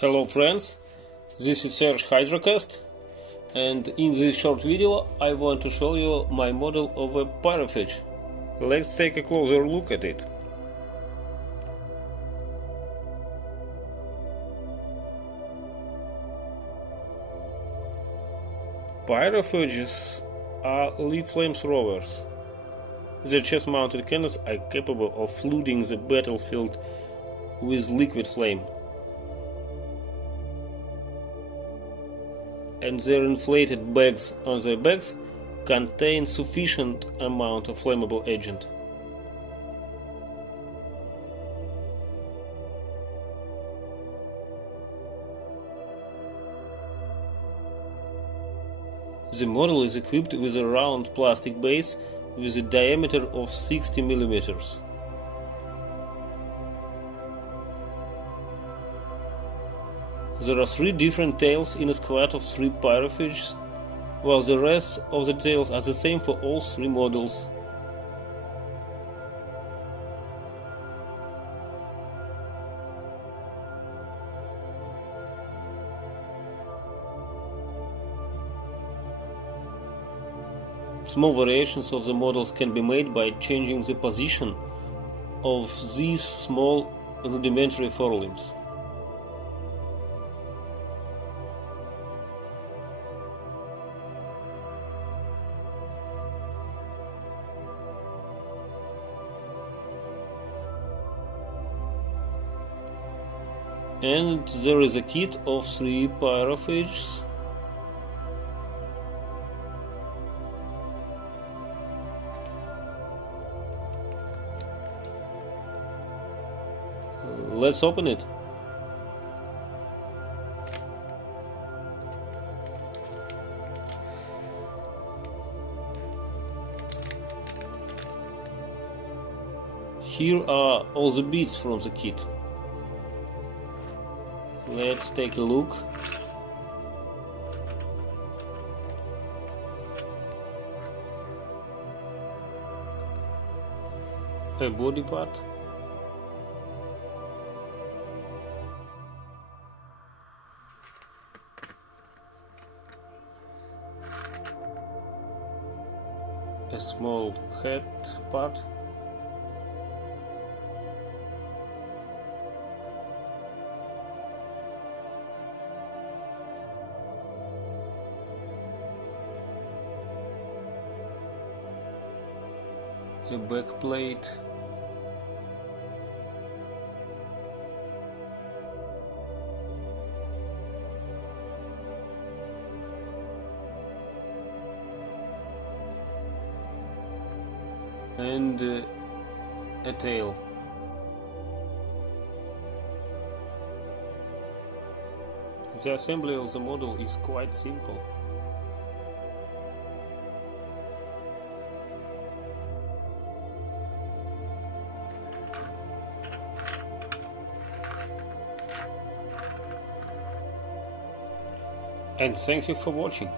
Hello friends, this is Serge Hydrocast, and in this short video I want to show you my model of a Pyrophage. Let's take a closer look at it. Pyrophages are leaf flamethrowers. Their chest-mounted cannons are capable of flooding the battlefield with liquid flame, and their inflated bags on their backs contain sufficient amount of flammable agent. The model is equipped with a round plastic base with a diameter of 60 mm. There are 3 different tails in a squad of 3 pyrophages, while the rest of the tails are the same for all 3 models. Small variations of the models can be made by changing the position of these small rudimentary forelimbs. And there is a kit of 3 pyrophages. Let's open it. Here are all the bits from the kit. Let's take a look. A body part, a small head part, a back plate, and a tail. The assembly of the model is quite simple. And thank you for watching.